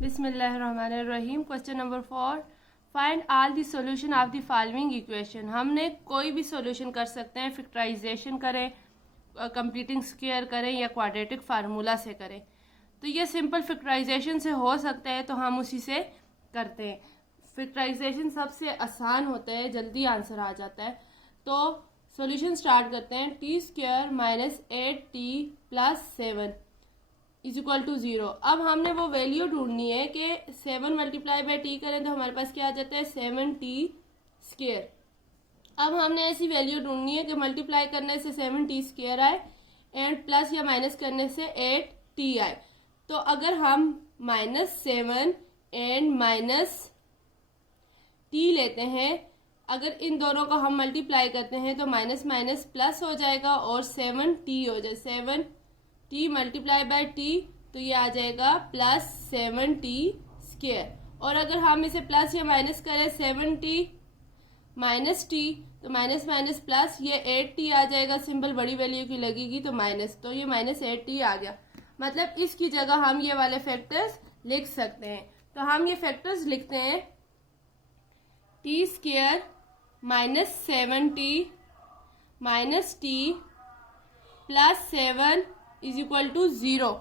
बिस्मिल्लाहिर्रहमानिर्रहीम। Question number 4, find all the solution of the following equation. हमने कोई भी सॉल्यूशन कर सकते हैं, फैक्टराइजेशन करें, कंप्लीटिंग स्क्वायर करें या क्वाड्रेटिक फार्मूला से करें। तो ये सिंपल फैक्टराइजेशन से हो सकता है तो हम उसी से करते हैं। फैक्टराइजेशन सबसे आसान होता है, जल्दी आंसर आ जाता है। तो सॉल्यूशन स्टार्ट करते हैं। T square minus 8t plus 7 is equal to 0। अब हमने वो वैल्यू ढूंढनी है कि 7 मल्टीप्लाई बाई टी करें तो हमारे पास क्या आ जाता है 7t स्क्वायर। अब हमने ऐसी वैल्यू ढूंढनी है कि मल्टीप्लाई करने से 7t स्क्वायर आए एंड प्लस या माइनस करने से 8t आए। तो अगर हम -7 एंड माइनस टी लेते हैं, अगर इन दोनों को हम मल्टीप्लाई करते हैं तो माइनस माइनस प्लस हो जाएगा और 7t हो जाए 7t मल्टीप्लाई बाय टी, तो ये आ जाएगा प्लस 7t स्क्वायर। और अगर हम इसे प्लस या माइनस करें 7t माइनस टी, तो माइनस माइनस प्लस, ये 8t आ जाएगा। सिंबल बड़ी वैल्यू की लगेगी तो माइनस, तो ये -8t आ गया। मतलब इसकी जगह हम ये वाले फैक्टर्स लिख सकते हैं। तो हम ये फैक्टर्स लिखते हैं, T square -7t minus T plus 7 is equal to 0।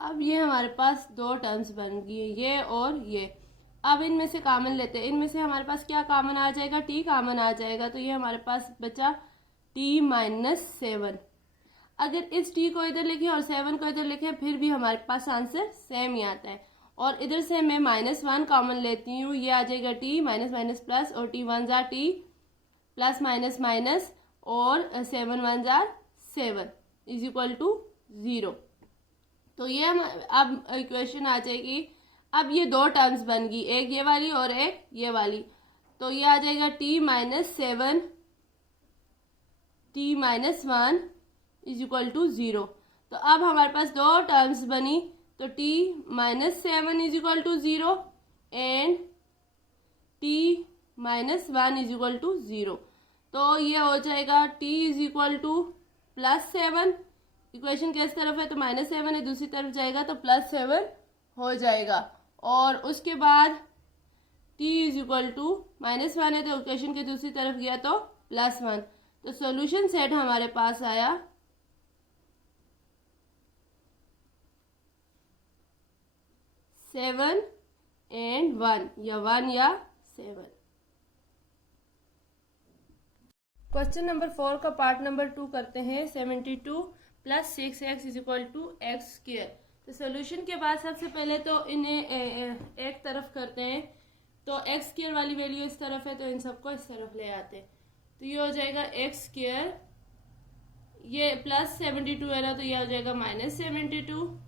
अब ये हमारे पास दो टर्म्स बन गई है, ये और ये। अब इनमें से कॉमन लेते हैं। इनमें से हमारे पास क्या कॉमन आ जाएगा, टी कॉमन आ जाएगा। तो ये हमारे पास बचा टी माइनस 7। अगर इस टी को इधर लिखे और 7 को इधर लिखे फिर भी हमारे पास आंसर सेम ही आता है। और इधर से मैं -1 कॉमन लेती हूँ, ये आ जाएगा टी माइनस माइनस प्लस, और T 1 jar T plus minus minus, और 7 1 जार 7 इज इक्वल टू 0। तो ये अब इक्वेशन आ जाएगी। अब ये दो टर्म्स बन गई, एक ये वाली और एक ये वाली। तो ये आ जाएगा T minus 7 T minus 1 is equal to 0। तो अब हमारे पास दो टर्म्स बनी, तो T minus 7 is equal to 0 and T minus 1 is equal to 0। तो ये हो जाएगा t is equal to plus 7। Equation किस तरफ है तो -7 है, दूसरी तरफ जाएगा तो +7 हो जाएगा। और उसके बाद t इज इक्वल टू -1 है तो इक्वेशन के दूसरी तरफ गया तो +1। तो सॉल्यूशन सेट हमारे पास आया 7 एंड 1 या 1 या 7। क्वेश्चन नंबर 4 का पार्ट नंबर 2 करते हैं। 72 plus 6x is equal to X square. तो सोल्यूशन के बाद सबसे पहले तो इन्हें एक तरफ करते हैं। तो एक्स स्क्वायर वाली वैल्यू इस तरफ है तो इन सबको इस तरफ ले आते हैं। तो ये हो जाएगा एक्स स्क्वायर, ये प्लस 72 है ना, तो ये हो जाएगा -72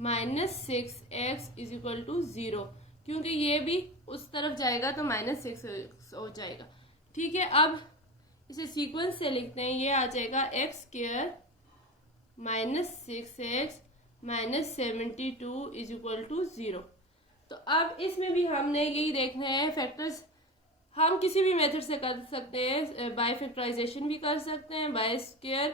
minus 6x is equal to 0, क्योंकि ये भी उस तरफ जाएगा तो -6 हो जाएगा। ठीक है, अब इसे सीक्वेंस से लिखते हैं। ये आ जाएगा X square minus 6x minus 72 is equal to 0। तो अब इसमें भी हमने यही देखना है फैक्टर्स। हम किसी भी मेथड से कर सकते हैं, बाय फैक्टराइजेशन भी कर सकते हैं, बाय स्क्वायर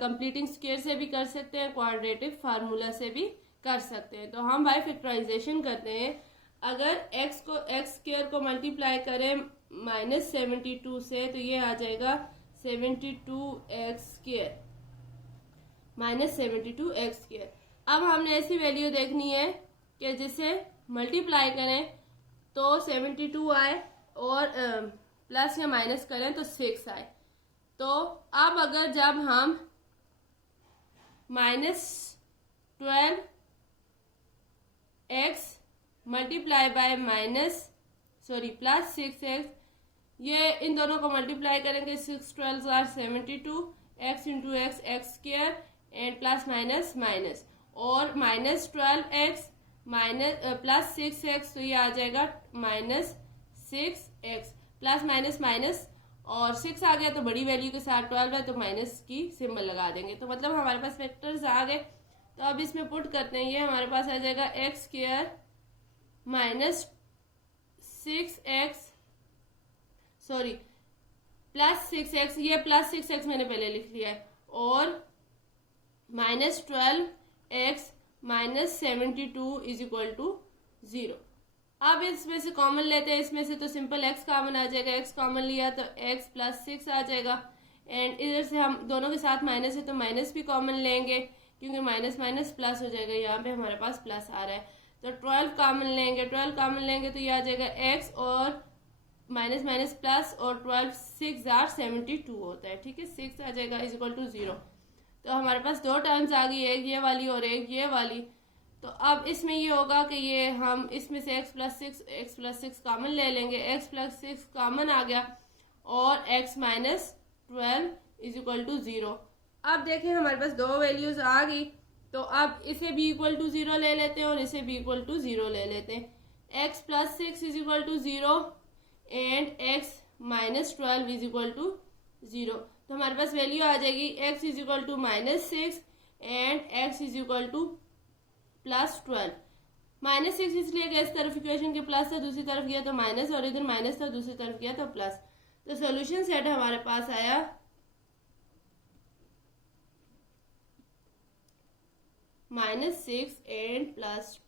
कंप्लीटिंग स्क्वायर से भी कर सकते हैं, क्वाड्रेटिक फार्मूला से भी कर सकते हैं। तो हम बाय फैक्टराइजेशन करते हैं। अगर एक्स स्क्वायर को मल्टीप्लाई करें -72 से तो ये आ जाएगा 72x स्क्वायर -72x स्क्वायर। अब हमने ऐसी वैल्यू देखनी है कि जिसे मल्टीप्लाई करें तो 72 आए और प्लस या माइनस करें तो 6 आए। तो अब अगर जब हम -12x multiply by plus 6x, ये इन दोनों को मल्टीप्लाई करेंगे 6 12 are 72 x into X X square and plus minus minus, और -12x प्लस 6x, तो ये आ जाएगा -6x प्लस माइनस माइनस, और 6 आ गया तो बड़ी वैल्यू के साथ 12 है तो माइनस की सिंबल लगा देंगे। तो मतलब हमारे पास वेक्टर्स आ गए। तो अब इसमें पुट करते हैं। ये हमारे पास आ जाएगा X square minus 6x plus 6x, ये प्लस 6x मैंने पहले लिख लिया है, और -12x -72 इज इक्वल टू 0। अब इसमें से कॉमन लेते हैं, इसमें से तो सिंपल x कॉमन आ जाएगा, x कॉमन लिया तो x प्लस 6 आ जाएगा। एंड इधर से हम दोनों के साथ माइनस है तो माइनस भी कॉमन लेंगे, क्योंकि माइनस माइनस प्लस हो जाएगा, यहाँ पे हमारे पास प्लस आ रहा है। तो 12 कॉमन लेंगे, 12 कॉमन लेंगे तो ये आ जाएगा x और माइनस माइनस प्लस, और 12 6 आर 72 होता है, ठीक है, 6 आ जाएगा इज इक्वल टू 0। तो हमारे पास दो टर्म्स आ गई, एक ये वाली और एक ये वाली। तो अब इसमें ये होगा कि ये हम इसमें से x प्लस 6 कॉमन ले लेंगे, x प्लस 6 कॉमन आ गया और x minus 12 is equal to 0। अब देखें हमारे पास दो वैल्यूज आ गई, तो अब इसे भी इक्वल टू 0 ले लेते हैं और इसे भी इक्वल टू 0 ले लेते हैं। x plus 6 is equal to 0 and x minus 12 is equal to 0। तो हमारे पास वैल्यू आ जाएगी x is equal to -6 and x is equal to +12। -6 इसलिए कि इस तरफ इक्वेशन के प्लस था, दूसरी तरफ गया तो माइनस, और इधर माइनस था दूसरी तरफ गया तो प्लस। तो सॉल्यूशन सेट हमारे पास आया -6 एंड +12।